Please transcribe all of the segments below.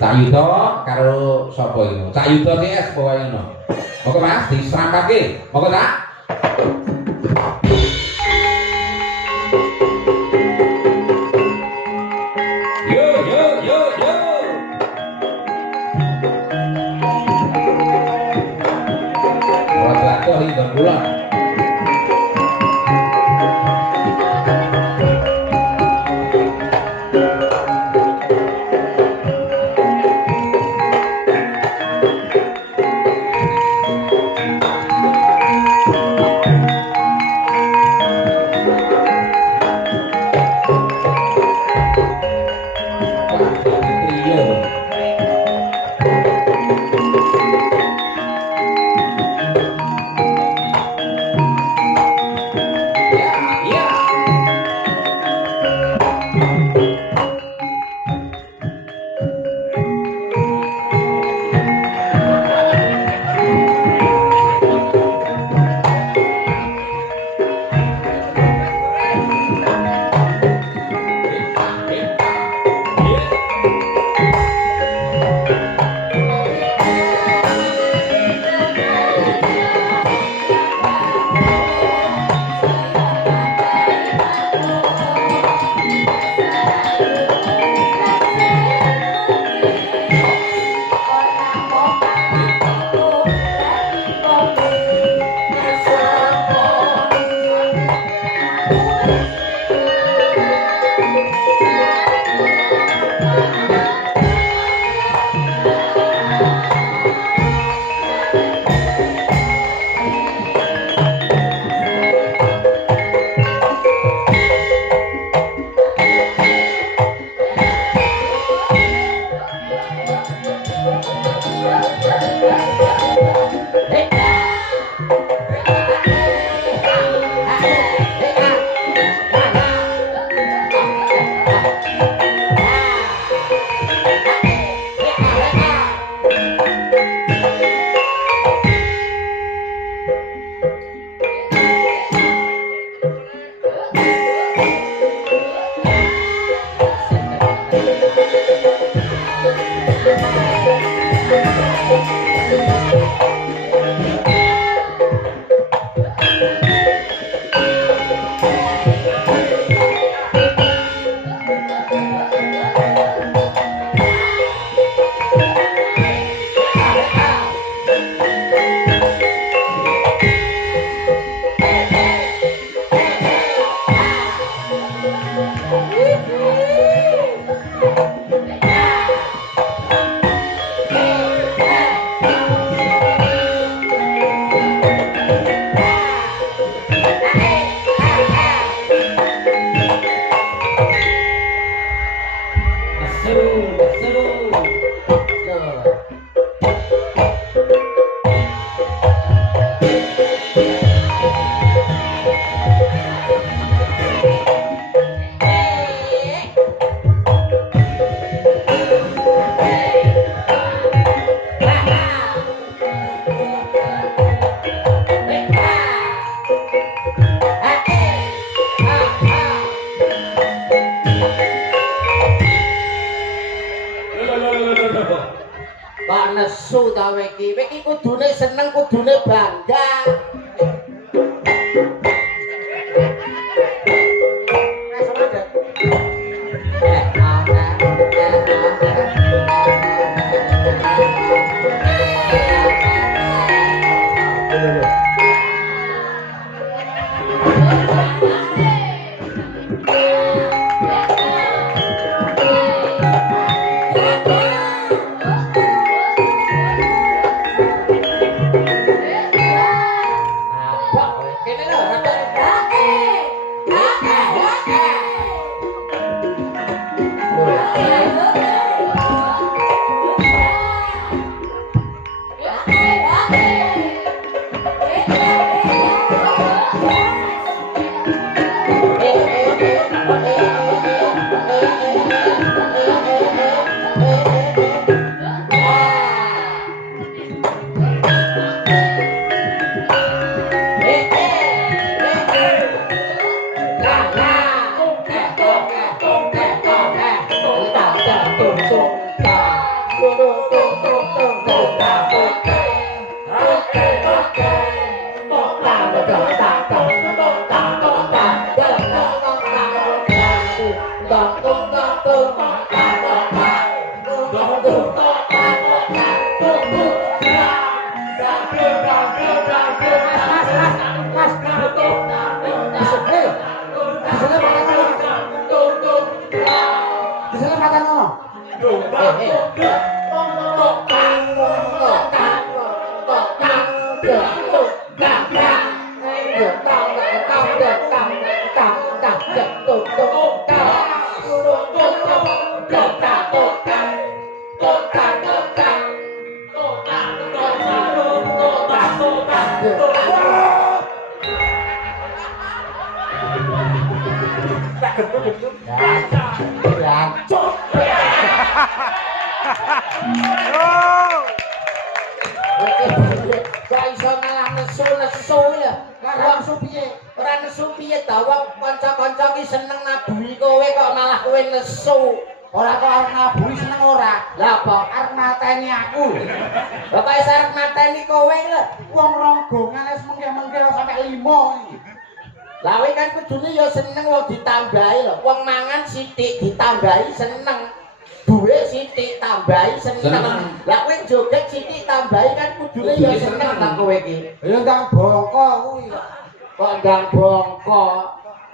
Cak Yuda karo sapa iki? Cak Yuda TS bawa ngono. Monggo Mas diserampake. Monggo Cak. Yo yo yo yo. Ora jatuh iki kula. Pak nesu ta weki, weki kudune seneng, kudune bangga. Gak iso malah nesu ya. Ora nesu piye? Ora nesu piye ta wong kanca-kanca ki seneng naburi kowe kok malah kowe nesu. Ora kok arep naburi seneng ora. Lah apa arep mateni aku? Lah kok iso arep mateni kowe lho. Wong ronggongan wis mengke-mengke sampe 5 iki. Lah kowe kan kudune ya seneng wong ditambahi lho. Wong mangan sithik ditambahi seneng. Duwe sithik tambahi seneng. Lah kowe joget sithik tambahi kan kudune ya seneng ta kowe iki. Ya ndang bongko kuwi. Kok ndang bongko.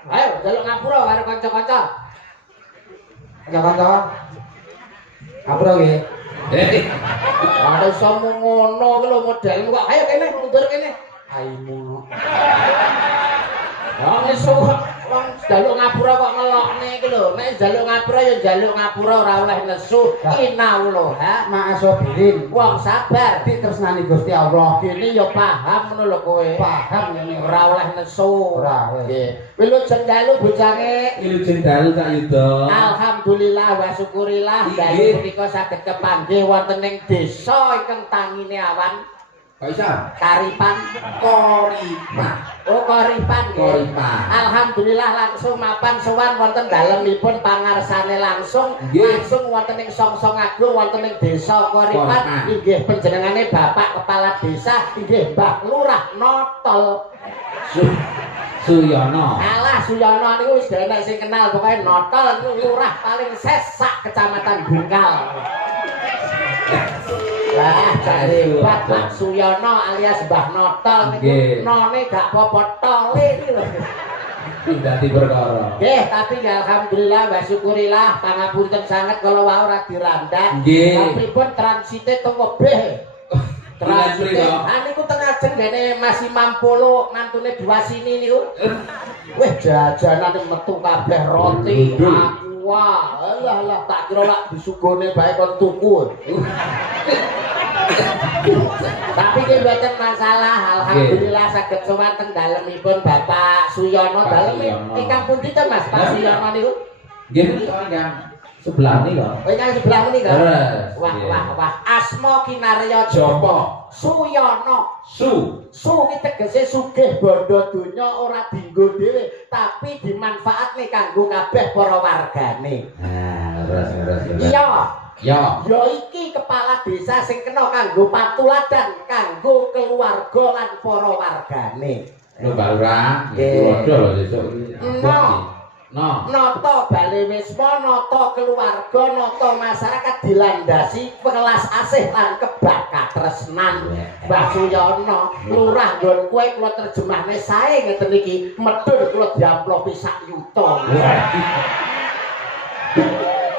Ayo njaluk ngapura karo kanca-kanca. Kanca-kanca. Ngapura nggih. Ada somo ngono ki lho modelmu kok. Ayo kene mundur kene. Aimu. Wong nesu wong njaluk ngapura kok ngelokne iki lho. Nek njaluk ngapura ya njaluk ngapura ora oleh nesu. Inau lho, ha. Maasobirin. Wong sabar ditresnani Gusti Allah. Kene ya paham ngono lho kowe. Paham ngene ora oleh nesu. Ora. Nggih. Wilujeng dalu bojange. Wilujeng dalu Cak Yuda. Alhamdulillah wa syukurillah dalu punika saged kepanggih wonten ing desa ingkang tangine awan. Kok iso? Karipan Koripan. Oh Koripan. Koripan. Alhamdulillah langsung mapan sowan wonten dalemipun pangarsane langsung wonten ing Songsong Agung wonten ing desa Koripan inggih panjenengane Bapak Kepala Desa inggih Mbah Lurah Notol Suyono. Alah Suyono niku wis enek sing kenal pokoke Notol niku lurah paling sesak Kecamatan Bungkal. Lah jare Pak Suyono alias Mbah Notol niku none gak apa-apa tole iki lho. Dadi perkara. Nggih, tapi alhamdulillah wa syukurillah pangapunten sanget kalau wae ora dirandat. Pripun transite teng webeh. Transite. Niku teng ajeng gene Mas Imam Polo mantune dua sini niku. Wih jajanan metu kabeh roti. Wah, alah tak kira lak disugone bae kon tuku. Tapi ki mboten masalah, alhamdulillah saged sowan teng dalemipun Bapak Suyono. Dalem ingkang pundi to Mas Pak Suyono niku? Nggih menika yang sebelah niku. Oh, yang sebelah menika. Wah. Asma kinarya Japa. Suyono. Su ki tegese sugih bondo donya ora dienggo dhewe, tapi dimanfaatne kanggo kabeh para wargane. Nah, terus. Iya. Ya iki kepala desa sing kena kanggo patuladan kanggo keluarga lan para wargane. Lho Mbak Lurah, tulodo lho sesuk iki. Nata bale wisma, nata keluarga, nata masyarakat dilandasi welas asih lan kebak katresnan. Mbah Suyono, lurah nggon kowe kula terjemahne sae ngeten iki, medhun kula diamplopi sak yuta.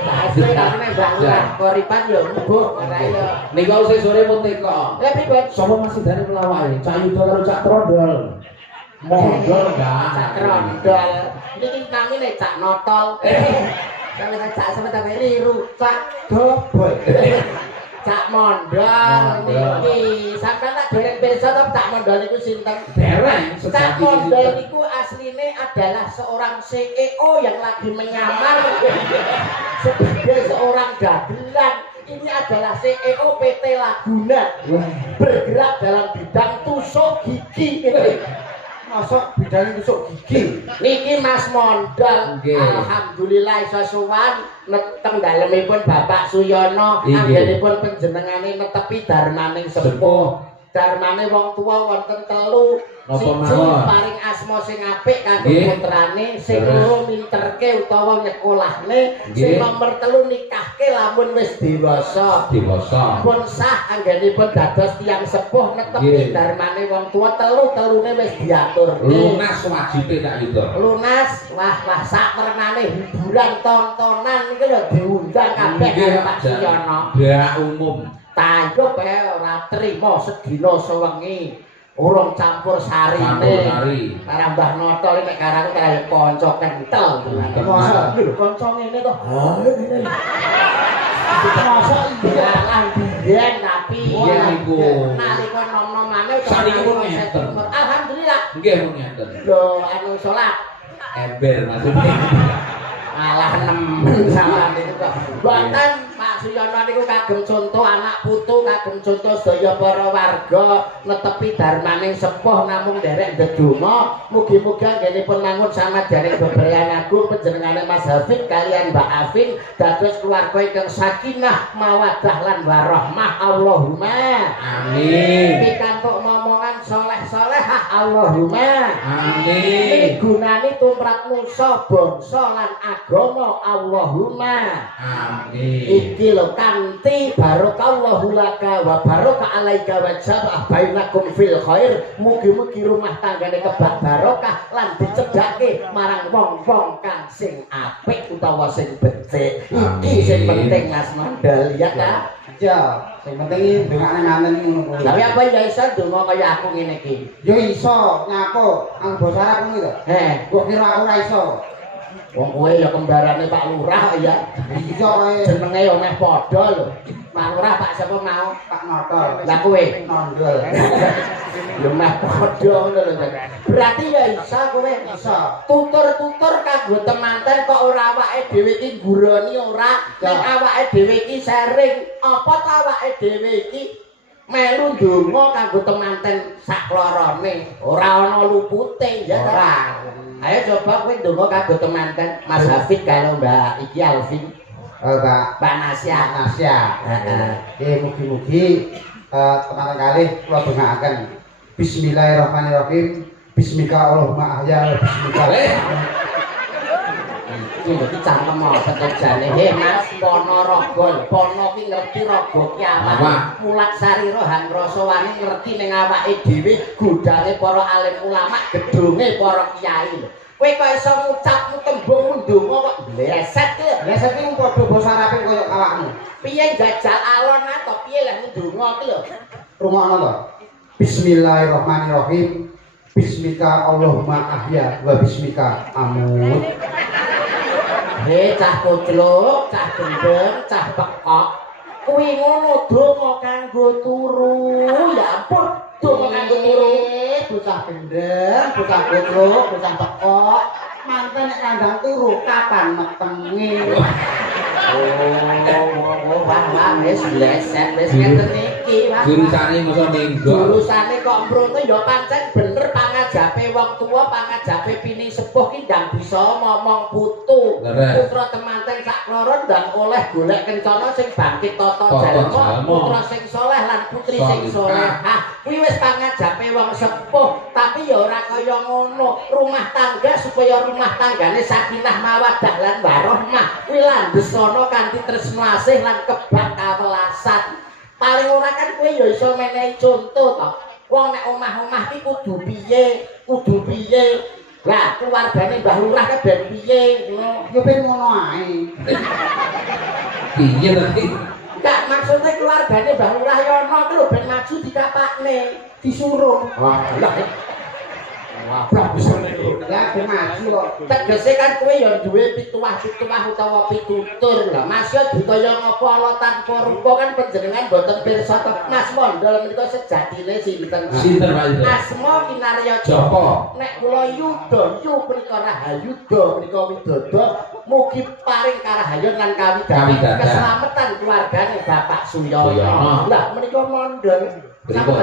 Asli karena Mbah Koripan ya mbuh ora ya. Nika usih sore pun teko. Lah pripun? Sapa masih dari pelawai? Cak Yuda karo Cak Trondol. Mondol enggak? Cak Trondol. Niki namine Cak Notol. Sampe Cak sampe liru, Cak Doboy. Cak Mondol niki. Sampeyan tak dereng pirsa to Cak Mondol niku sinten? Dereng. Cak Mondol niku asline adalah seorang CEO yang lagi menyamar sebagai seorang dagelan. Ini adalah CEO PT Laguna. Bergerak dalam bidang tusuk gigi. Masuk bidang tusuk gigi. Niki Mas Mondol. Alhamdulillah iso sowan neteng dalemipun Bapak Suyono. Anggenipun panjenengane netepi darmaning sepuh. darmane wong tuwa wonten telu. Napa Siji mawon? paring asma sing apik kanggo Nggih. putrane, sing Terus? loro minterke utawa nyekolahne, sing Nggih. nomor telu nikahke lamun wis dewasa. Dewasa. Pun sah anggenipun dados tiyang sepuh netepi Nggih. darmane wong tuwa telune wis diatur. Lunas wajibe tak yuda. Lunas, wah sak pernane hiburan tontonan iki lho diundang kabeh karo Pak Suyono. Bak umum. Tayub ora trima sedina sewengi. Urung campur sarine. Campur sari. Karo Mbah Noto iki nek karo kaya kanca kentel. Masa lho kanca ngene to. Ha ngene. Masa iya lah biyen tapi Biyen niku. nalika nom-nomane Sanipun ngeten. Alhamdulillah. Nggih mun ngeten. Lho anu salat Ember maksudnya. malah nemen sama niku kok. Mboten Pak Suyono niku kagem contoh anak putu, kagem contoh sedaya para warga netepi darmaning sepuh namung nderek ndedonga. Mugi-mugi anggenipun mangun samadyaning bebrayan agung panjenengane Mas Hafid kalian Mbak Afin dados keluarga ingkang sakinah mawaddah lan warahmah Allahumma Amin. pikantuk momongan soleh-solehah Allahumma Amin. gunane tumrap nusa bangsa lan agama Allahumma Amin. iki lho kanthi barokallahu laka wa baraka alaika wa jabah bainakum fil khair mugi-mugi rumah tanggane kebak barokah lan dicedhake marang wong-wong kang sing apik utawa sing becik iki sing penting Mas Mandal ya ta Iya, sing penting iki ndongakne manten ngono kuwi. tapi apa ya iso donga kaya aku ngene iki Yo iso nyapo, anggo basa Arab ngono to. Kok kira aku ora iso. wong kowe ya kembarane Pak Lurah ya Iso kowe jenenge yo meh padha lho Pak Lurah Pak sapa mau tak notol. lah kowe Nondol. lho meh padha ngono lho berarti ya iso kowe Iso. tutur-tutur kanggo temanten kok ora awake dhewe iki ngguroni ora ning awake dhewe iki sharing apa ta awake dhewe iki melu ndonga kanggo temanten saklorone ora ana lupute ya ora ayo coba kowe ndonga kanggo temanten Mas Hafid karo Mbak iki Alvin Mbak Mbak Nasya Nasya. Mugi-mugi teman-teman kalih kula dongaaken. Bismillahirrahmanirrahim. Bismika Allahumma ahya wa bismika. iki dadi cangkem apa to jane he Mas Ponorogo Pono ki ngerti raga kiamat mulat sarira han rasa wani ngerti ning awake dhewe godane para alim ulama gedhonge para kiai lho kowe kok iso ngucap tembung ndonga kok bleset ki Lah saiki padha basa Arabe koyo awakmu. piye jajal alon to piye lek ndonga ki lho Rungokno to. Bismillahirrahmanirrahim. Bismika Allahumma ahya wa bismika amut. he cah koclok cah gendeng cah pekok kuwi ngono donga kanggo turu ya ampun donga kanggo turu Bocah gendeng, bocah gotrok, bocah tekok. Manten nek kandang turu kapan metenge. wah wis bleset wis ngeten iki wah Jurusane masa minggu. jurusane kok mrono ya pancen bener pangajape wong tuwa pangajape pini sepuh ki ndang bisa ngomong putu Leres. putra temanten sak kloron ndang oleh golek kencana sing bangkit tata Tata jalma jalma. putra sing saleh lan putri sing salehah kuwi wis pangajape wong sepuh tapi ya ora kaya ngono rumah tangga supaya rumah tanggane sakinah mawaddah lan warahmah kuwi landhes ana kanthi tresna asih lan kebak kawelasan paling ora kan kowe ya iso menehi conto to wong nek omah-omah ki kudu piye lah keluargane Mbah Lurah kan ben piye ngono Yo ben ngono ae. Piye tadi? enggak maksudnya keluargane Mbah Lurah ya ono lho ben maju dikapakne Disuruh. wah wah bagus niku Lah ben maju kok. tegese kan kowe ya duwe pituwah-pituwah utawa pitutur lah Mas ya ditaya ngapa ala tanpa rupa kan panjenengan boten pirsa to Mas Mondol menika sejatine sinten Sinten Pak Yuda? Asma Kinarya Joko. Joko nek kula Yuda yu menika Rahayuda menika Widodo mugi paring karahayon lan kawidanan keselamatan keluargane Bapak Suyono lah menika Mondol Pripun?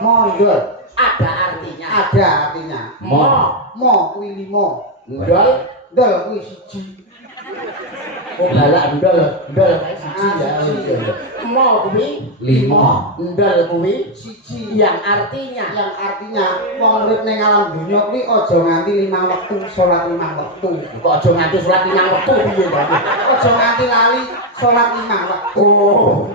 Mondol. ada artinya Ada artinya. mo Mo kuwi 5. ndol Ndol kuwi 1. Oh galak ndol kae siji ya. Mo kuwi 5 ndol kuwi siji yang artinya wong urip ning alam dunya kuwi aja nganti 5 wektu salat 5 wektu. kok aja nganti salat 5 wektu piye to? Aja nganti lali salat 5 wektu. Oh.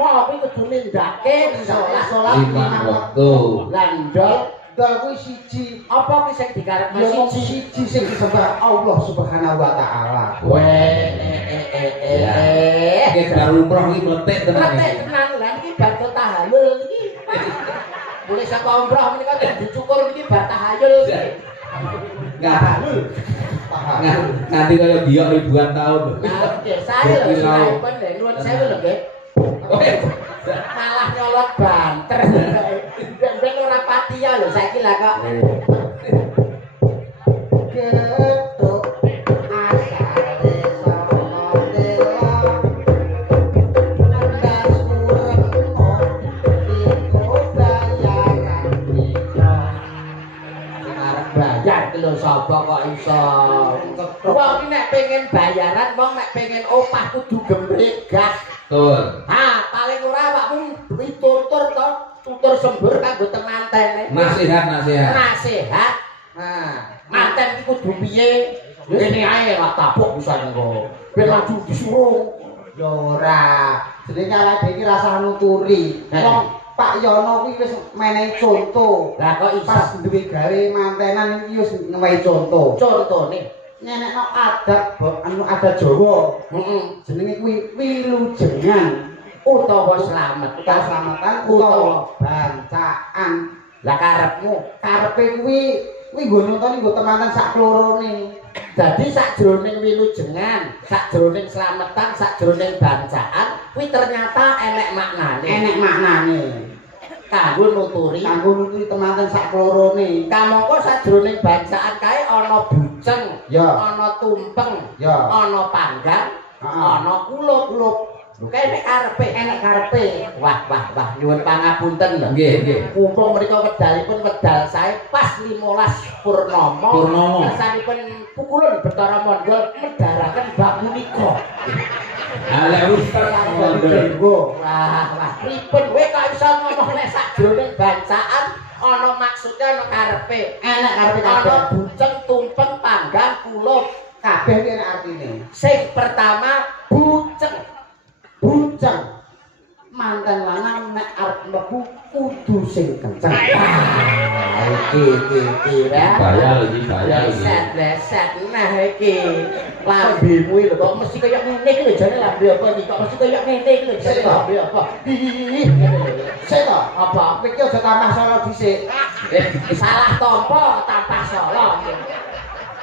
Mo kuwi kudu nindakake salat 5 waktu. lan ndol Dal kuwi siji. apa kuwi sing dikarepno Ya mung siji? siji sing disembah Allah Subhanahu wa taala. Oke, baru umroh iki meletik tenan Meletik iki. tenan lha iki bar tahayul iki. Mulai saka umroh menika dicukur niki bar tahayul iki. Nanti kaya biok ribuan tahun. Nah, nggih saya lho saipun lho nuwun sewu lho nggih. Malah nyolot banter. Ben ora patiya lho saiki lah kok. Ketuk asale saka dela. Andas kurangno iku bayaran kita. Arep bayar ki lho sapa kok iso. Wong iki nek pengen bayaran, wong nek pengen opah kudu gembregah. Betul. Paling ora awakmu ditutur to, tutur sembur kanggo temantene. Nasihat. Nasihat. Manten iki kudu piye? Ngene ae lak tapuk bisa engko. Ben maju disuruh. Ya ora. Jenenge awake dhewe iki rasa nuturi. Wong Pak Yono kuwi wis menehi conto. Lah kok iso Pas duwe gawe mantenan iki wis newehi conto. contone? Nyenekno adat adat Jawa. Heeh. Jenenge kuwi wilujengan. Utawa slamet. Utawa selamatan utawa bancaan. Lah karepmu Karepe kuwi nggo nonton nggo temanten sak klorone. dadi sakjroning wilujengan, sakjroning slametan, sakjroning bancaan, kuwi ternyata enek maknane. Enek maknane. Kanggo nuturi Kanggo nuturi temanten sak klorone. kamangka sajroning bancaan kae ana buceng, Ya. ana tumpeng, Ya. ana panggang, Heeh. ana kulup. Lho kae nek Enek karepe. Wah, nyuwun pangapunten lho. Nggih. Mumpung menika wedalipun wedal sae pas 15 purnama. Purnama. Kersanipun pukulun Bathara Mondol medharaken bab punika. Ala ustaz mondol. Wah, pripun kowe kok iso ngomong nek sajroning bancaan ana maksude ana karepe. Enek karepe Ana kabeh. buceng, tumpeng, panggang, kulup. Kabeh iki enek artine. Sing pertama buceng. Buceng. Manten lanang nek arep mlebu kudu sing kenceng. Iki ya. Bayar iki. Leset nah iki. Lambemu lho kok mesti kaya ngene iki lho jane lambe apa iki kok mesti kaya ngene iki lho jane lambe apa. Sik to, Apa iki aja tambah solo dhisik. salah tampa tampah solo.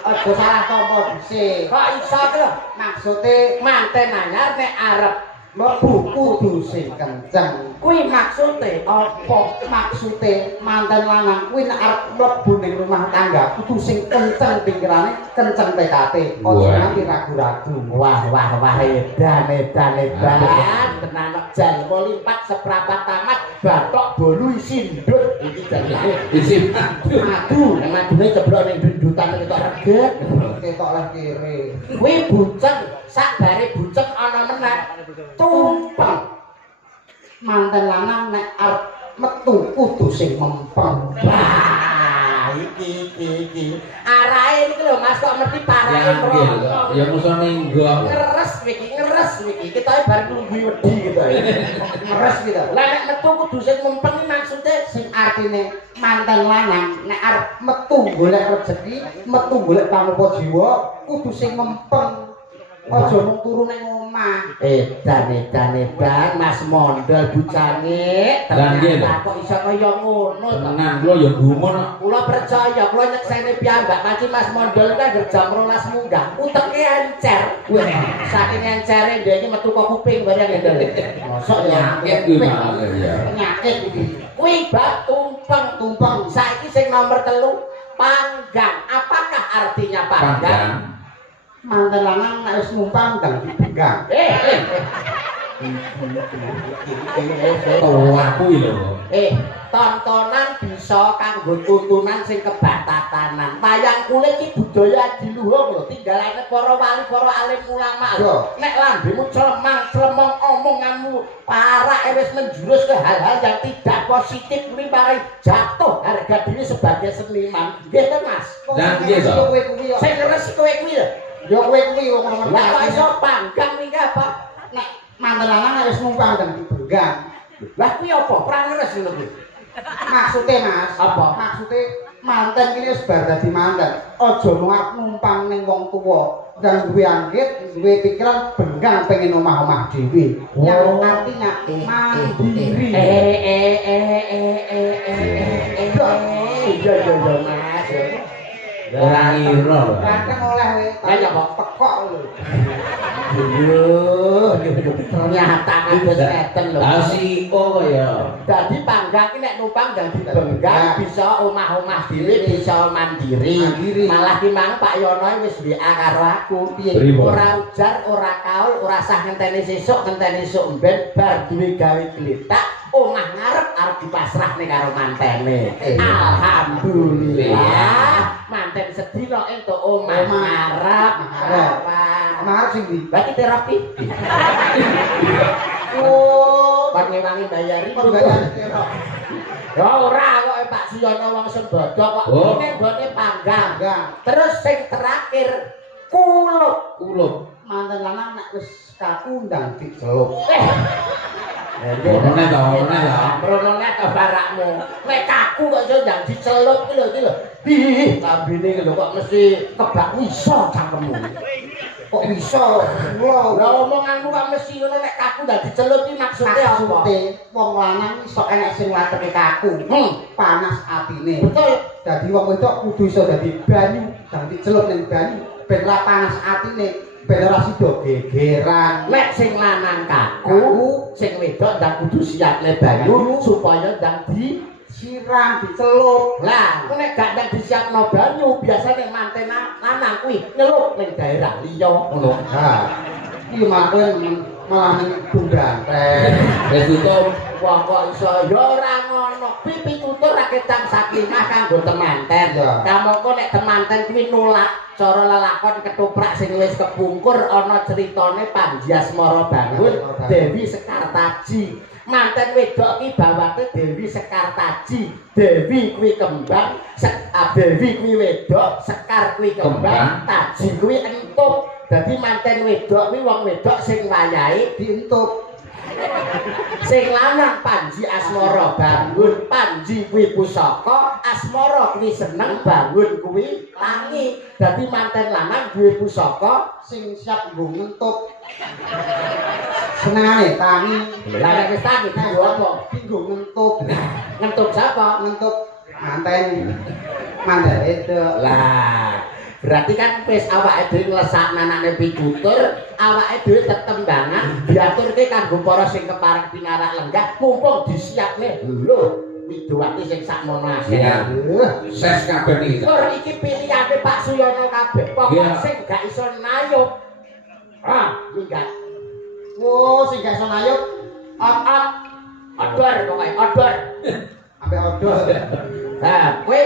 Aja salah tampa dhisik. Kok iso ki lho Maksude manten anyar nek arep mlebu kudu sing kenceng. kuwi maksude Apa maksude manten lanang kuwi nek arep mlebu ning rumah tangga kudu sing kenceng pikirane, kenceng tekade, aja Wah. nganti ragu-ragu. wah edan tenan jalma limpat seprapat tamat batok bolu sindut iki jane Isi. madu nek madune ceblok ning dundutan ketok reget Ketok lah kiri. kuwi buceng sak bare buceng ana meneh tumpeng Manten lanang nek arep metu kudu sing mempeng. wah iki arahe iki lho Mas kok mesti parahe Yanggil. Ya musuh minggu. ngeres iki kita bareng nunggu wedi gitu Ngeres gitu. lah nek metu kudu sing mempeng maksudnya Sing artine manten lanang nek arep metu golek rezeki, metu golek panupa jiwa, kudu sing mempeng. Aja mung turu ning omah. edan Mas Mondol bucane Lah, nggih, lho. ternyata kok iso kaya ngono to Tenan kula ya gumun. kula percaya kula nyekseni piyambak panci Mas Mondol kan jam 12 munggah uteke encer wah saking encere dia iki metu kok kuping bareng ndel mosok ya Nyakit kuwi malah ya. Penyakit iki. kuwi bab tumpeng saiki sing nomor 3 panggang apakah artinya panggang? Manten lanang nek wis numpang ndang dibenggang. Tua kuwi lho. tontonan bisa kanggo tuntunan sing kebatatanan. Wayang kulit iki budaya diluhung lho, tinggalane para wali, para alim ulama. Nek lambemu clemang-clemong omonganmu parak wis menjurus ke hal-hal yang tidak positif kuwi paring jatuh harga diri sebagai seniman. Nggih to, Mas? Dan piye to? Sing ngeres kowe kuwi lho. Ya kowe kuwi wong ngono. Lah kok iso panggang iki apa? Nek manten lanang wis numpang dan dibenggang. Lah kuwi apa? Perang ngeres ngono kuwi. Maksudnya Mas, Apa? Maksudnya manten ini wis bar dadi manten. Aja numpang ning wong tuwa. Dan duwe anggit, duwe pikiran benggang pengen omah-omah dhewe. Yang artinya mandiri. Iya Mas. Ora ngira lho. Kadang oleh kowe Kaya apa? tekok lho. Ternyata wis ngeten lho. Lah CEO kaya. Dadi panggang ki nek numpang dadi benggang bisa omah-omah dhewe, bisa mandiri. Malah ki mang Pak Yono wis WA karo aku. Piye ora ujar, ora kaul, ora sah ngenteni sesuk, ngenteni esuk mben bar duwe gawe gletak. Omah ngarep arep dipasrahne karo mantene. Alhamdulillah. Manten sedina entuk omah ngarep. Ngarep sing ndi? Berarti terapi. Bar ngewangi bayari. Ya ora kok Pak Suyono wong Sembodo kok ngene gone panggang. Terus sing terakhir kulup. Manten lanang nek wis kakundang dicelup. Ngono to, ngono ya. Mronone to barakmu. Nek kaku kok iso ndang dicelup iki lho. Ih, lambene lho kok mesti kebak iso cangkemmu. Kok iso? Lah omonganmu kok mesti ngono nek kaku ndang dicelup iki maksude apa? Maksude wong lanang iso enek sing ngateke kaku. Panas atine. Betul. Dadi wong wedok kudu iso dadi banyu, ndang dicelup ning banyu ben ora panas atine. Ben ora sida gegeran. Nek sing lanang kaku, sing wedok ndang kudu siap le banyu supaya ndang disiram, dicelup. Lah, nek gak ndang disiapno banyu, biasane manten lanang kuwi nyelup ning daerah liya ngono. Ha. Iki makowe malah ning bundanten. Wis tutup. Wah kok iso ya ora ngono. Kuwi pitutur ra ketang sakinah kanggo temanten. Kamangka nek temanten kuwi nolak cara lelakon ketoprak sing wis kepungkur ana critane Panji Asmara Bangun Dewi Sekartaji. Manten wedok ki bawate Dewi Sekartaji. Dewi kuwi kembang, Dewi kuwi wedok, Sekar kuwi kembang, Taji kuwi entuk. Dadi manten wedok kuwi wong wedok sing wayahe dientuk. Sing lanang Panji Asmara Bangun, Panji kuwi pusaka, Asmara kuwi seneng, Bangun kuwi tangi. Dadi manten lanang duwe pusaka Sing siap nggo ngentuk. Senengane tangi. Lah nek wis tangi dienggo apa? Nggo ngentuk. Ngentuk sapa? Ngentuk manten. Manten itu. Lah berarti kan wis awake dhewe nglesakna anake pitutur, awake dhewe tetembangan diaturke kanggo para sing kepareng pinarak lenggah, mumpung disiapne lho Widowati sing sakmono asih. Iya. Ses kabeh iki. Ora iki pilihane Pak Suyono kabeh, pokok sing gak iso nayup. Minggat. Oh, sing gak iso nayup. Odor pokoke, odor. Ambek odol. Nah, kowe